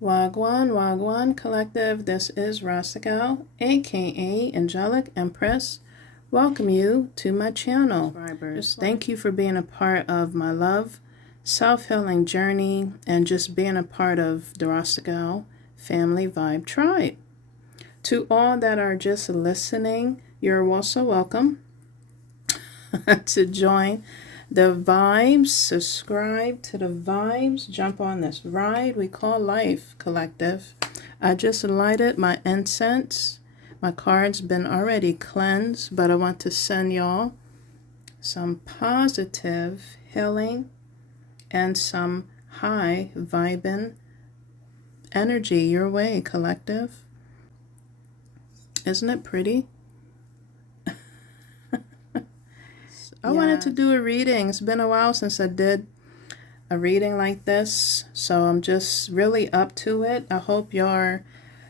Wagwan, Wagwan Collective. This is Rasta Gal, aka Angelic Empress. Welcome you to my channel. Just thank you for being a part of my love, self-healing journey, and just being a part of the Rasta Gal family vibe tribe. To all that are just listening, you're also welcome to join the vibes, subscribe to the vibes, jump on this ride we call life, collective. I just lighted my incense. My card's been already cleansed, but I want to send y'all some positive healing and some high vibing energy your way, collective. Isn't it pretty? I wanted to do a reading. It's been a while since I did a reading like this, so I'm just really up to it. I hope you're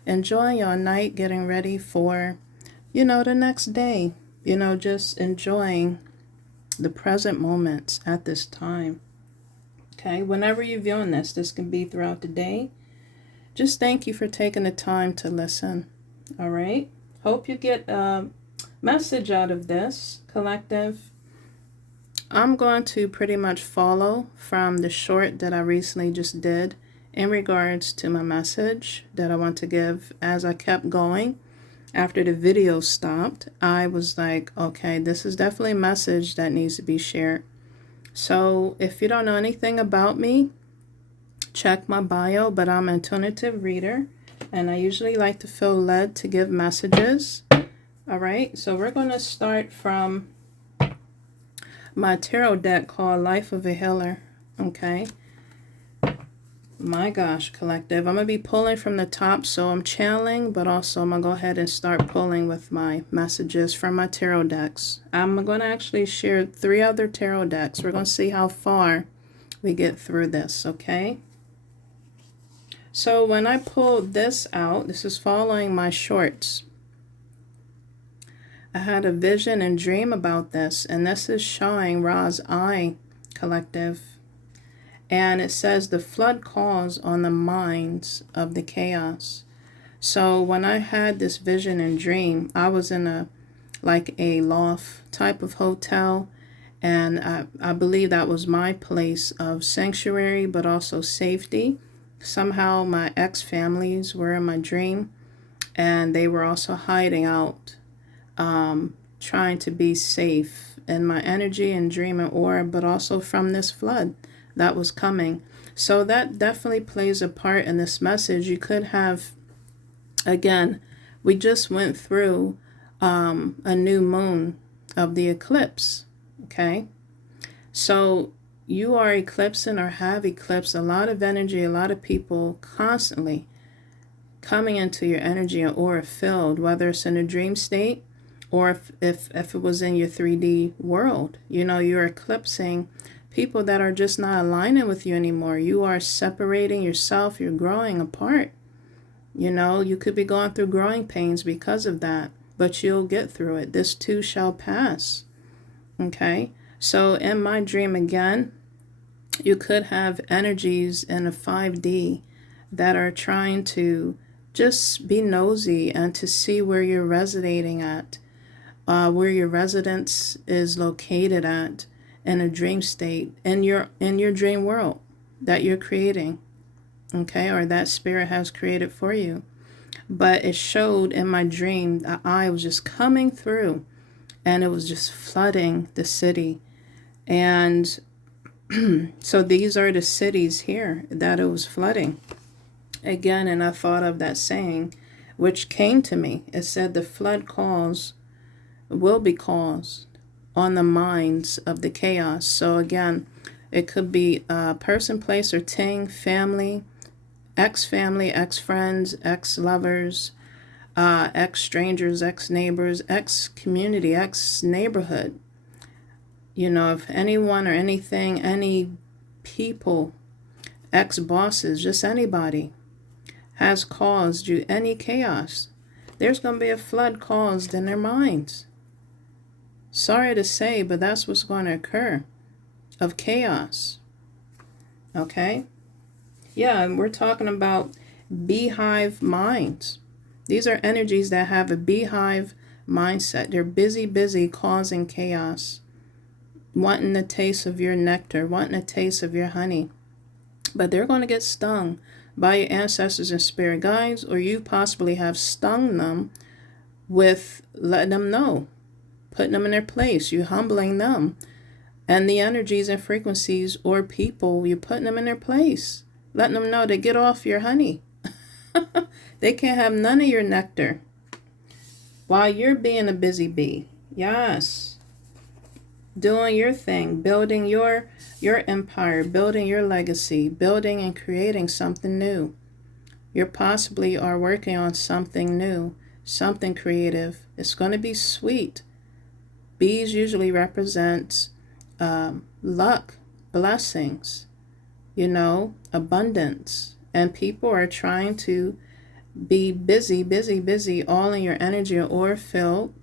enjoying your night, getting ready for, the next day. Just enjoying the present moments at this time. Okay, whenever you're viewing this can be throughout the day. Just thank you for taking the time to listen. All right? Hope you get a message out of this, collective. I'm going to pretty much follow from the short that I recently just did in regards to my message that I want to give. As I kept going, after the video stopped, I was like, okay, this is definitely a message that needs to be shared. So if you don't know anything about me, check my bio, but I'm an intuitive reader, and I usually like to feel led to give messages. All right, so we're going to start from my tarot deck called Life of a Healer. Okay, my gosh, collective, I'm gonna be pulling from the top, so I'm channeling, but also I'm gonna go ahead and start pulling with my messages from my tarot decks. I'm gonna actually share 3 other tarot decks. We're gonna see how far we get through this. Okay, so when I pulled this out, this is following my shorts. I had a vision and dream about this, and this is showing Ra's eye, collective. And it says the flood calls on the minds of the chaos. So when I had this vision and dream, I was in a loft type of hotel, and I believe that was my place of sanctuary, but also safety. Somehow my ex-families were in my dream, and they were also hiding out, trying to be safe in my energy and dream and aura, but also from this flood that was coming. So that definitely plays a part in this message. You could have, again, we just went through a new moon of the eclipse. Okay, so you are eclipsing or have eclipsed a lot of energy, a lot of people constantly coming into your energy and aura field, whether it's in a dream state or if it was in your 3D world. You're eclipsing people that are just not aligning with you anymore. You are separating yourself. You're growing apart. You could be going through growing pains because of that, but you'll get through it. This too shall pass. Okay, so in my dream, again, you could have energies in a 5D that are trying to just be nosy and to see where you're resonating at, where your residence is located at in a dream state, in your dream world that you're creating, okay, or that spirit has created for you. But it showed in my dream that I was just coming through, and it was just flooding the city. And so these are the cities here that it was flooding. Again, and I thought of that saying, which came to me. It said the flood calls will be caused on the minds of the chaos. So again, it could be a person, place, or thing, family, ex-friends, ex-lovers, ex-strangers, ex-neighbors, ex-community, ex-neighborhood. If anyone or anything, any people, ex-bosses, just anybody has caused you any chaos, there's going to be a flood caused in their minds. Sorry to say, but that's what's going to occur, of chaos. Okay? Yeah, and we're talking about beehive minds. These are energies that have a beehive mindset. They're busy causing chaos, wanting a taste of your nectar, wanting a taste of your honey. But they're going to get stung by your ancestors and spirit guides, or you possibly have stung them with letting them know, putting them in their place. You're humbling them. And the energies and frequencies or people, you're putting them in their place, letting them know to get off your honey. They can't have none of your nectar while you're being a busy bee. Yes. Doing your thing, building your empire, building your legacy, building and creating something new. You possibly are working on something new, something creative. It's going to be sweet. Bees usually represent luck, blessings, abundance. And people are trying to be busy, all in your energy or field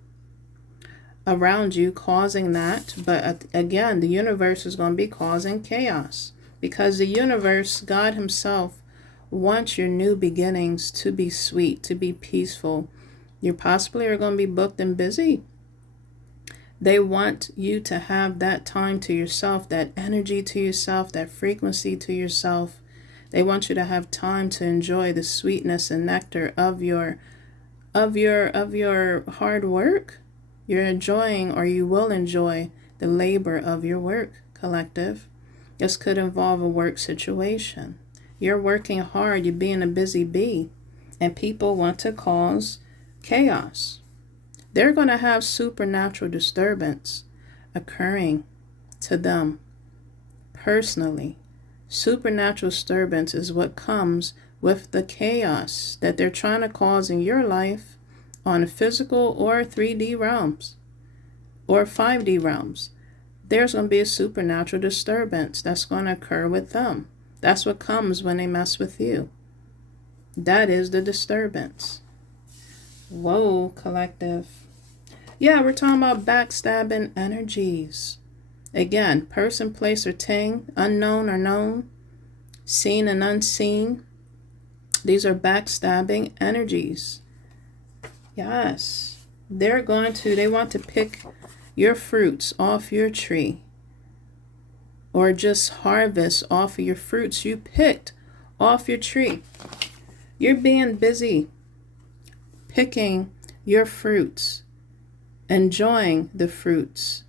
around you, causing that. But again, the universe is going to be causing chaos, because the universe, God himself, wants your new beginnings to be sweet, to be peaceful. You possibly are going to be booked and busy. They want you to have that time to yourself, that energy to yourself, that frequency to yourself. They want you to have time to enjoy the sweetness and nectar of your hard work. You're enjoying, or you will enjoy, the labor of your work, collective. This could involve a work situation. You're working hard, you're being a busy bee, and people want to cause chaos. They're going to have supernatural disturbance occurring to them personally. Supernatural disturbance is what comes with the chaos that they're trying to cause in your life on physical or 3D realms or 5D realms. There's going to be a supernatural disturbance that's going to occur with them. That's what comes when they mess with you. That is the disturbance. Whoa, collective. Yeah, we're talking about backstabbing energies. Again, person, place, or thing, unknown or known, seen and unseen. These are backstabbing energies. Yes. They want to pick your fruits off your tree, or just harvest off of your fruits you picked off your tree. You're being busy picking your fruits, enjoying the fruits,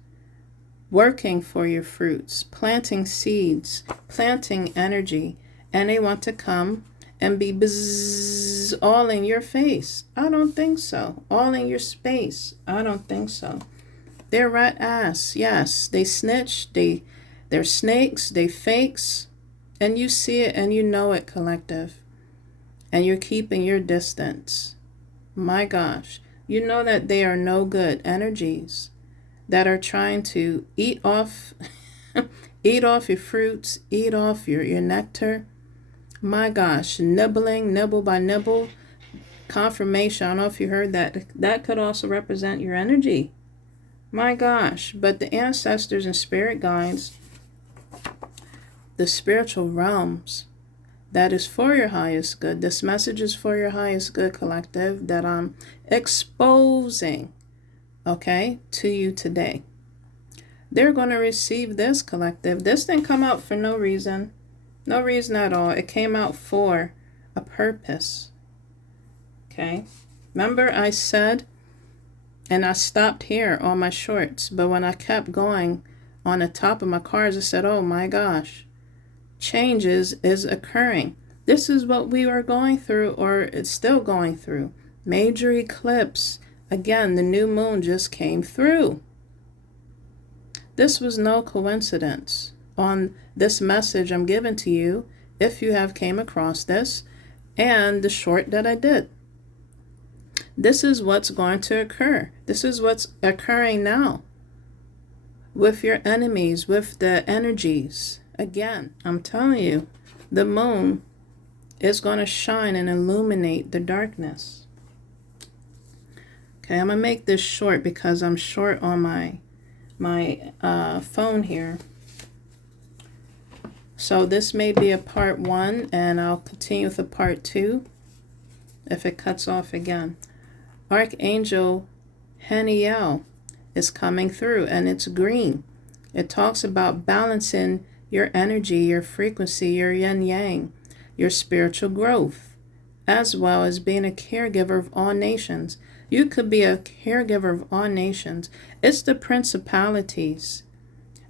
working for your fruits, planting seeds, planting energy, and they want to come and be bzzz, all in your face. I don't think so. All in your space. I don't think so. They're rat ass. Yes, they snitch. They're snakes. They fakes. And you see it and you know it, collective. And you're keeping your distance. My gosh. You know that they are no good energies that are trying to eat off your fruits, eat off your nectar. My gosh, nibble by nibble. Confirmation. I don't know if you heard that. That could also represent your energy. My gosh. But the ancestors and spirit guides, the spiritual realms, that is for your highest good. This message is for your highest good, collective, that I'm exposing, okay, to you today. They're going to receive this, collective. This didn't come out for no reason. No reason at all. It came out for a purpose. Okay. Remember I said, and I stopped here on my shorts, but when I kept going on the top of my cards, I said, oh my gosh, changes is occurring. This is what we are going through, or it's still going through. Major eclipse. Again, the new moon just came through. This was no coincidence. On this message I'm giving to you, if you have came across this, and the short that I did. This is what's going to occur. This is what's occurring now with your enemies, with the energies. Again, I'm telling you, the moon is going to shine and illuminate the darkness. Okay, I'm going to make this short because I'm short on my phone here. So this may be a part 1, and I'll continue with a part 2 if it cuts off again. Archangel Haniel is coming through, and it's green. It talks about balancing your energy, your frequency, your yin yang, your spiritual growth, as well as being a caregiver of all nations. You could be a caregiver of all nations. It's the principalities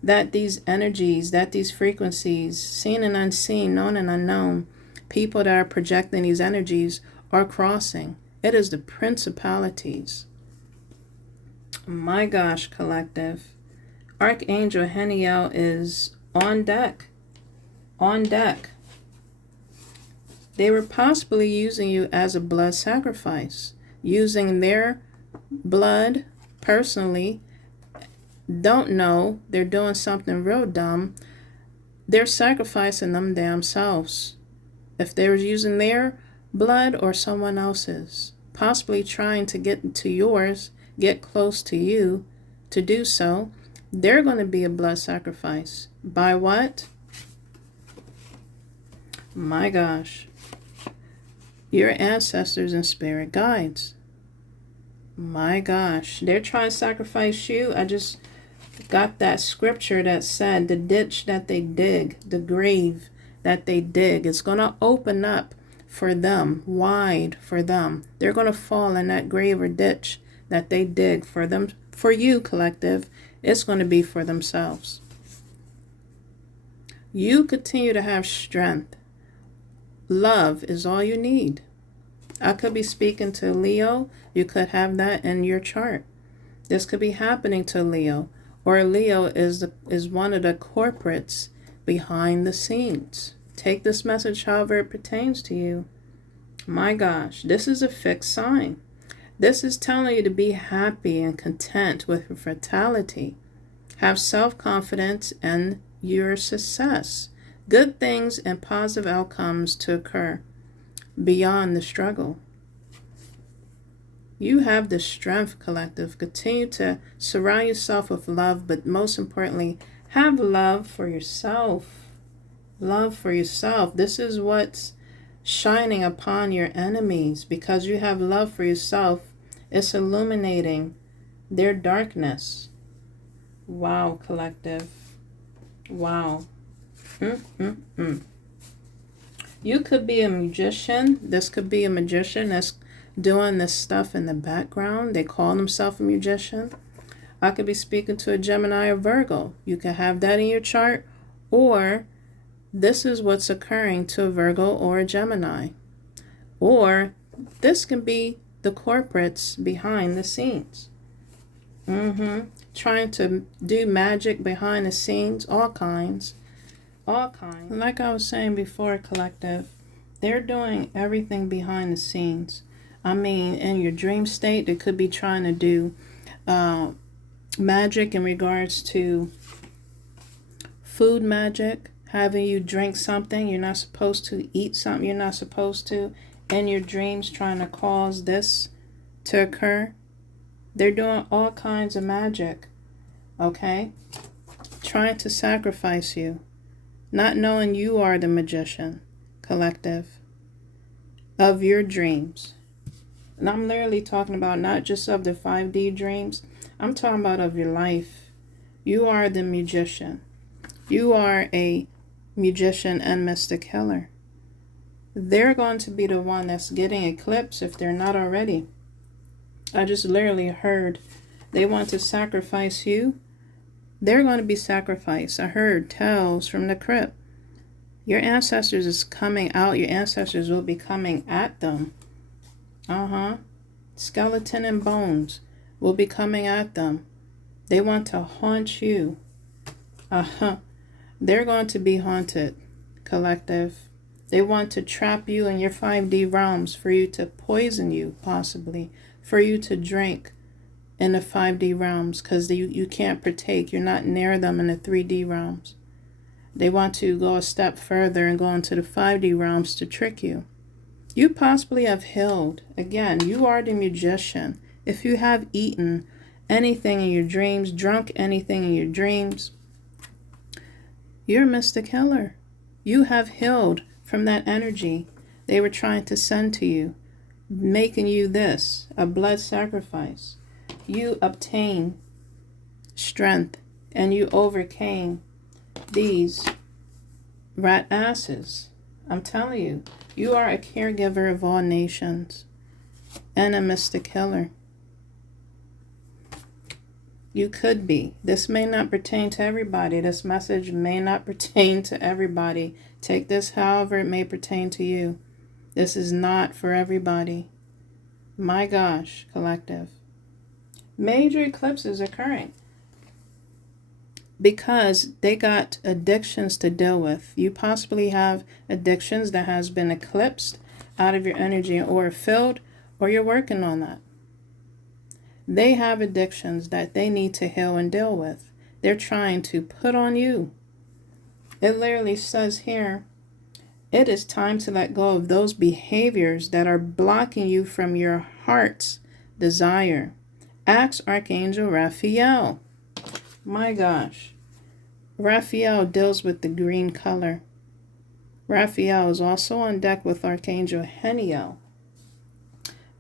that these energies, that these frequencies, seen and unseen, known and unknown, people that are projecting these energies are crossing. It is the principalities. My gosh, collective. Archangel Haniel is on deck. On deck. They were possibly using you as a blood sacrifice, using their blood personally. Don't know, they're doing something real dumb. They're sacrificing them damn selves. If they were using their blood or someone else's, possibly trying to get to yours, get close to you to do so, they're going to be a blood sacrifice. By what? My gosh. Your ancestors and spirit guides. My gosh. They're trying to sacrifice you. I just got that scripture that said the ditch that they dig, the grave that they dig, it's going to open up for them, wide for them. They're going to fall in that grave or ditch that they dig for them, for you, collective. It's going to be for themselves. You continue to have strength. Love is all you need. I could be speaking to Leo. You could have that in your chart. This could be happening to Leo. Or Leo is one of the corporates behind the scenes. Take this message however it pertains to you. My gosh, this is a fixed sign. This is telling you to be happy and content with your fatality. Have self-confidence in your success. Good things and positive outcomes to occur beyond the struggle. You have the strength, collective. Continue to surround yourself with love, but most importantly, have love for yourself. Love for yourself. This is what's shining upon your enemies. Because you have love for yourself, it's illuminating their darkness. Wow, collective. Wow. You could be a magician. This could be a magician that's doing this stuff in the background. They call themselves a magician. I could be speaking to a Gemini or Virgo. You can have that in your chart, or this is what's occurring to a Virgo or a Gemini. Or this can be the corporates behind the scenes. Trying to do magic behind the scenes, all kinds. All kinds. Like I was saying before, collective, they're doing everything behind the scenes. I mean, in your dream state, they could be trying to do magic in regards to food magic, having you drink something you're not supposed to, eat something you're not supposed to, in your dreams, trying to cause this to occur. They're doing all kinds of magic, okay? Trying to sacrifice you, not knowing you are the magician, collective, of your dreams. And I'm literally talking about not just of the 5D dreams. I'm talking about of your life. You are the magician. You are a magician and mystic healer. They're going to be the one that's getting eclipsed if they're not already. I just literally heard they want to sacrifice you. They're going to be sacrificed. I heard tells from the crypt. Your ancestors is coming out. Your ancestors will be coming at them. Skeleton and bones will be coming at them. They want to haunt you. They're going to be haunted, collective. They want to trap you in your 5D realms, for you to poison you, possibly, for you to drink in the 5D realms, because you can't partake. You're not near them in the 3D realms. They want to go a step further and go into the 5D realms to trick you. You possibly have healed. Again, you are the magician. If you have eaten anything in your dreams, drunk anything in your dreams, you're a mystic healer. You have healed from that energy they were trying to send to you, making you this, a blood sacrifice. You obtained strength and you overcame these rat asses. I'm telling you, you are a caregiver of all nations and a mystic healer. You could be. This may not pertain to everybody. This message may not pertain to everybody. Take this however it may pertain to you. This is not for everybody. My gosh, collective. Major eclipses occurring because they got addictions to deal with. You possibly have addictions that has been eclipsed out of your energy or filled, or you're working on that. They have addictions that they need to heal and deal with. They're trying to put on you. It literally says here, it is time to let go of those behaviors that are blocking you from your heart's desire. Ask Archangel Raphael. My gosh. Raphael deals with the green color. Raphael is also on deck with Archangel Heniel.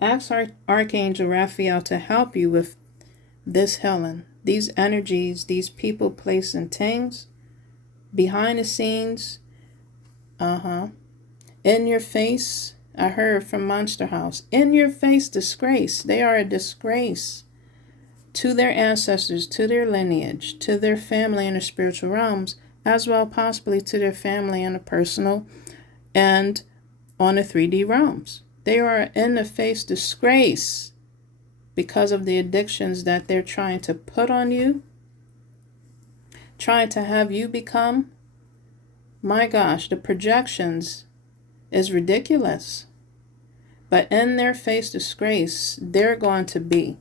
Ask Archangel Raphael to help you with this healing. These energies, these people, place, and things, behind the scenes, in your face. I heard from Monster House. In your face disgrace. They are a disgrace to their ancestors, to their lineage, to their family in the spiritual realms, as well possibly to their family in the personal and on the 3D realms. They are in the face disgrace because of the addictions that they're trying to put on you, trying to have you become. My gosh, the projections is ridiculous. But in their face disgrace, they're going to be.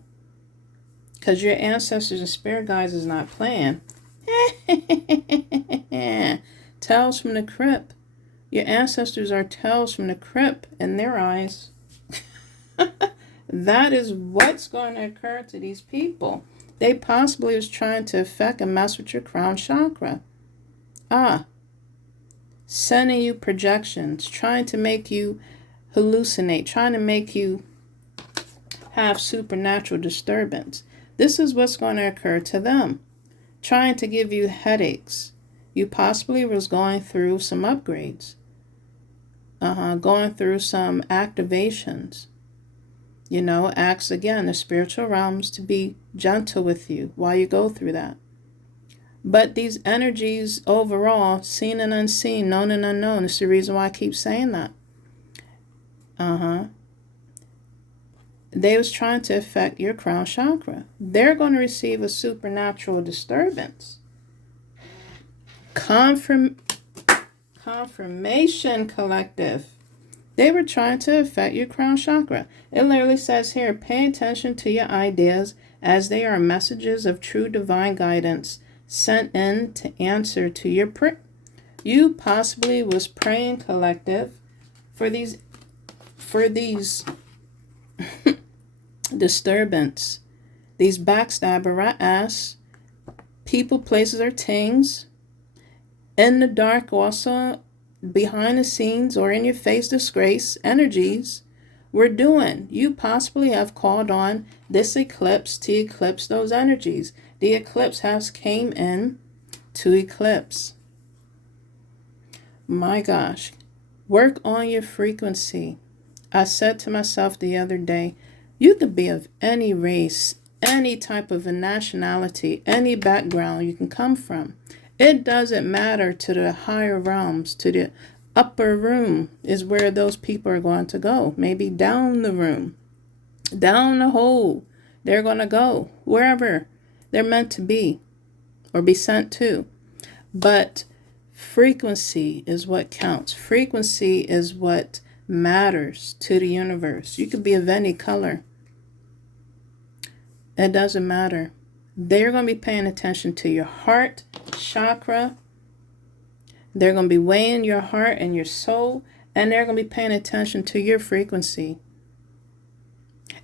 Because your ancestors and spirit guides is not playing. Tales from the crypt. Your ancestors are tales from the crypt in their eyes. That is what's going to occur to these people. They possibly is trying to affect and mess with your crown chakra. Sending you projections, trying to make you hallucinate, trying to make you have supernatural disturbance. This is what's going to occur to them. Trying to give you headaches. You possibly was going through some upgrades. Going through some activations. You know, ask again the spiritual realms to be gentle with you while you go through that. But these energies overall, seen and unseen, known and unknown, is the reason why I keep saying that. They was trying to affect your crown chakra. They're going to receive a supernatural disturbance. Confirmation, collective. They were trying to affect your crown chakra. It literally says here, pay attention to your ideas as they are messages of true divine guidance sent in to answer to your prayer. You possibly was praying, collective, for these disturbance, these backstabber rat ass people, places, or things in the dark, also behind the scenes or in your face disgrace energies we're doing. You possibly have called on this eclipse to eclipse those energies. The eclipse has came in to eclipse. My gosh. Work on your frequency. I said to myself the other day, you could be of any race, any type of a nationality, any background you can come from. It doesn't matter to the higher realms, to the upper room is where those people are going to go. Maybe down the room, down the hole. They're going to go wherever they're meant to be or be sent to. But frequency is what counts. Frequency is what matters to the universe. You could be of any color. It doesn't matter. They're going to be paying attention to your heart chakra. They're going to be weighing your heart and your soul, and they're going to be paying attention to your frequency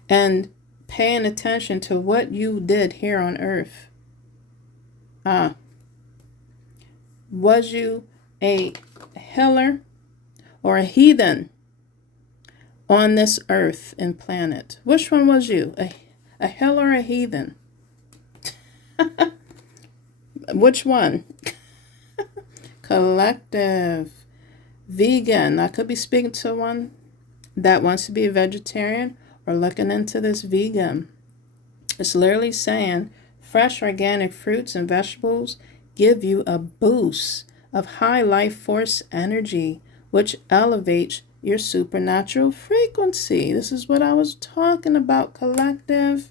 and paying attention to what you did here on earth. Was you a healer or a heathen on this earth and planet? Which one was you? A healer or a heathen? Which one? Collective. Vegan. I could be speaking to one that wants to be a vegetarian or looking into this vegan. It's literally saying fresh organic fruits and vegetables give you a boost of high life force energy, which elevates your supernatural frequency. This is what I was talking about, collective.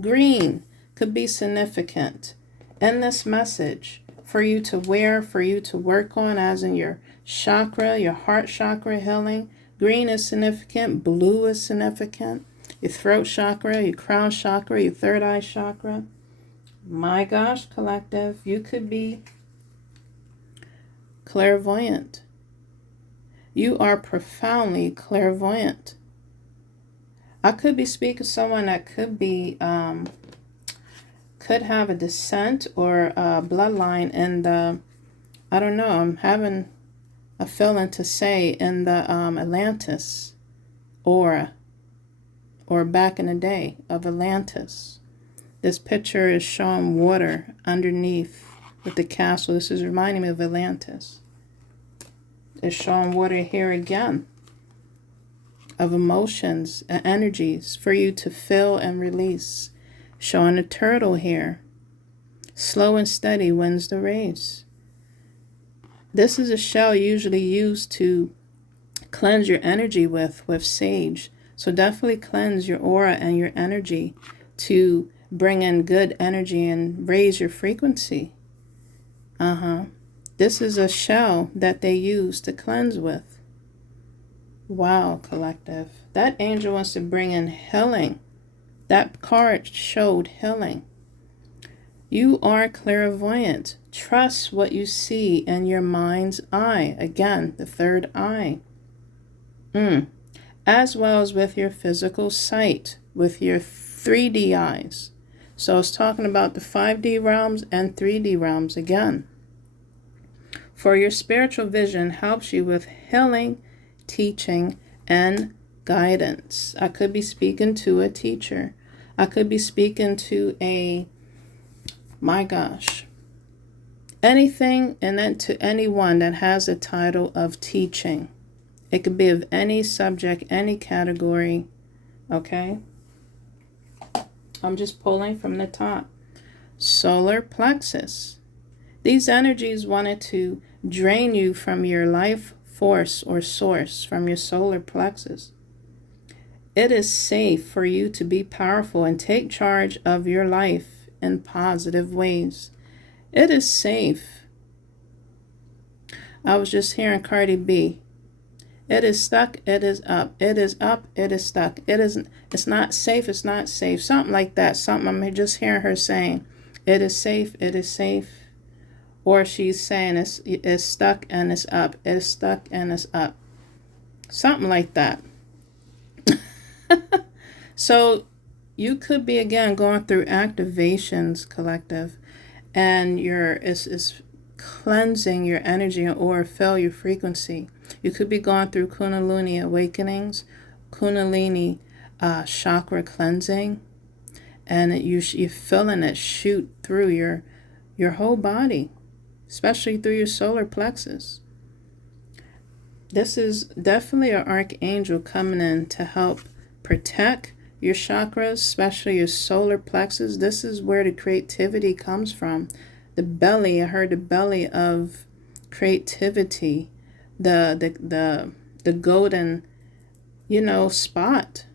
Green could be significant in this message for you to wear, for you to work on, as in your chakra, your heart chakra healing. Green is significant. Blue is significant. Your throat chakra, your crown chakra, your third eye chakra. My gosh, collective, you could be clairvoyant. You are profoundly clairvoyant. I could be speaking to someone that could be, could have a descent or a bloodline in the, I don't know, I'm having a feeling to say in the Atlantis aura, or back in the day of Atlantis. This picture is showing water underneath with the castle. This is reminding me of Atlantis. It's showing water here again of emotions and energies for you to feel and release. Showing a turtle here. Slow and steady wins the race. This is a shell usually used to cleanse your energy with sage. So definitely cleanse your aura and your energy to bring in good energy and raise your frequency. This is a shell that they use to cleanse with. Wow, collective. That angel wants to bring in healing. That card showed healing. You are clairvoyant. Trust what you see in your mind's eye. Again, the third eye. As well as with your physical sight, with your 3D eyes. So it's talking about the 5D realms and 3D realms again. For your spiritual vision helps you with healing, teaching, and guidance. I could be speaking to a teacher. I could be speaking to anything and then to anyone that has a title of teaching. It could be of any subject, any category, okay? I'm just pulling from the top. Solar plexus. These energies wanted to drain you from your life force or source, from your solar plexus. It is safe for you to be powerful and take charge of your life in positive ways. It is safe. I was just hearing Cardi B. It is stuck, it is up. It is up, it is stuck. It's not safe, it's not safe. Something like that. Something I'm just hearing her saying. It is safe, it is safe. Or she's saying it's stuck and it's up. It is stuck and it's up. Something like that. So you could be, again, going through activations, collective, and it's cleansing your energy or fill your frequency. You could be going through Kundalini awakenings, Kundalini chakra cleansing, and you're feeling it shoot through your whole body, especially through your solar plexus. This is definitely an archangel coming in to help protect your chakras, especially your solar plexus. This is where the creativity comes from. The belly, I heard the belly of creativity, the golden, spot.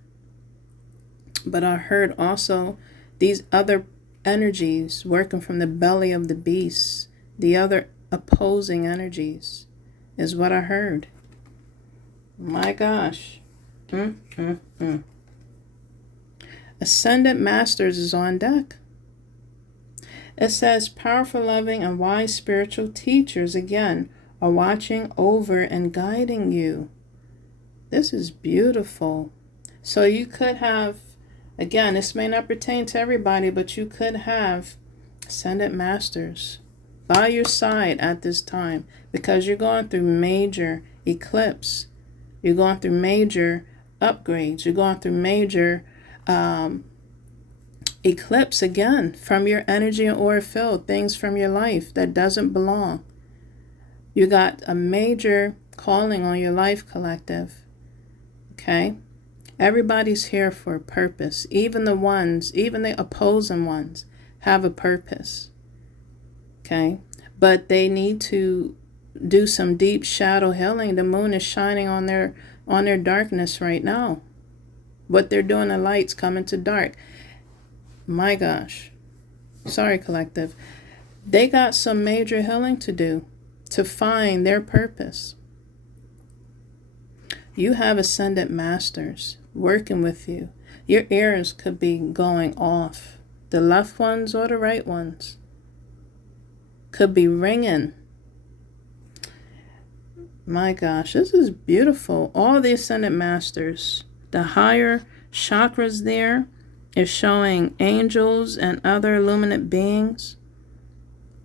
But I heard also these other energies working from the belly of the beast, the other opposing energies, is what I heard. My gosh. Ascendant Masters is on deck. It says powerful, loving, and wise spiritual teachers, again, are watching over and guiding you. This is beautiful. So you could have, again, this may not pertain to everybody, but you could have Ascendant Masters by your side at this time, because you're going through major eclipse. You're going through major upgrades. You're going through major eclipse again from your energy and aura field, things from your life that doesn't belong. You got a major calling on your life, collective. Okay? Everybody's here for a purpose. Even the opposing ones have a purpose. Okay? But they need to do some deep shadow healing. The moon is shining on their darkness right now. What they're doing, the light's coming to dark. My gosh. Sorry, collective. They got some major healing to do to find their purpose. You have ascended masters working with you. Your ears could be going off. The left ones or the right ones could be ringing. My gosh, this is beautiful. All the ascended masters, the higher chakras there is showing angels and other illuminate beings.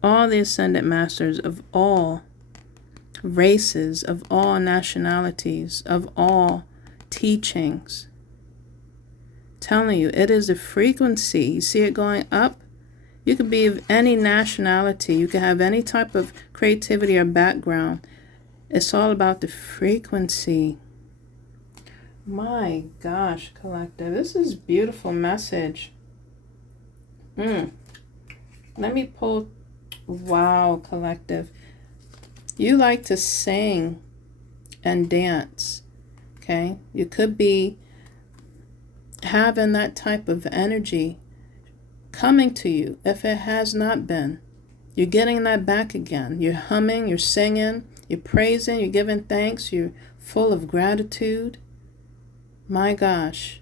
All the ascended masters of all races, of all nationalities, of all teachings. Telling you, it is a frequency. You see it going up? You could be of any nationality. You could have any type of creativity or background. It's all about the frequency. My gosh, collective. This is a beautiful message. Let me pull. Wow, collective. You like to sing and dance. Okay? You could be having that type of energy coming to you if it has not been. You're getting that back again. You're humming, you're singing, you're praising, you're giving thanks, you're full of gratitude. My gosh.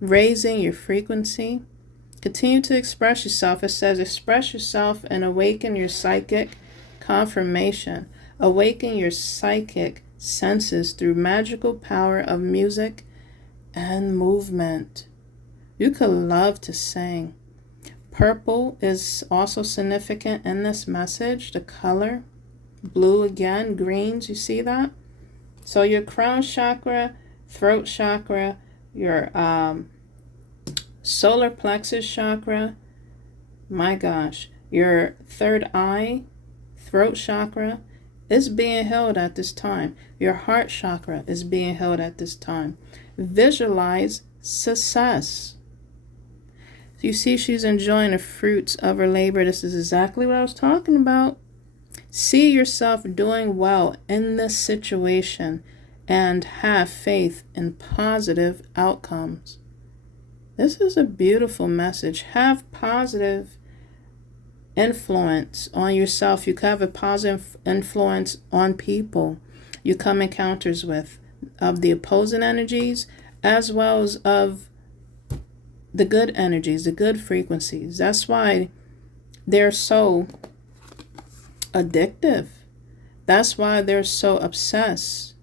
Raising your frequency. Continue to express yourself. It says express yourself and awaken your psychic confirmation. Awaken your psychic senses through magical power of music and movement. You could love to sing. Purple is also significant in this message. The color. Blue again. Greens. You see that? So your crown chakra, throat chakra, your solar plexus chakra. My gosh. Your third eye, throat chakra, is being held at this time. Your heart chakra is being held at this time. Visualize success. So you see she's enjoying the fruits of her labor. This is exactly what I was talking about. See yourself doing well in this situation and have faith in positive outcomes. This is a beautiful message. Have positive influence on yourself. You can have a positive influence on people you come encounters with, of the opposing energies as well as of the good energies, the good frequencies. That's why they're so addictive. That's why they're so obsessed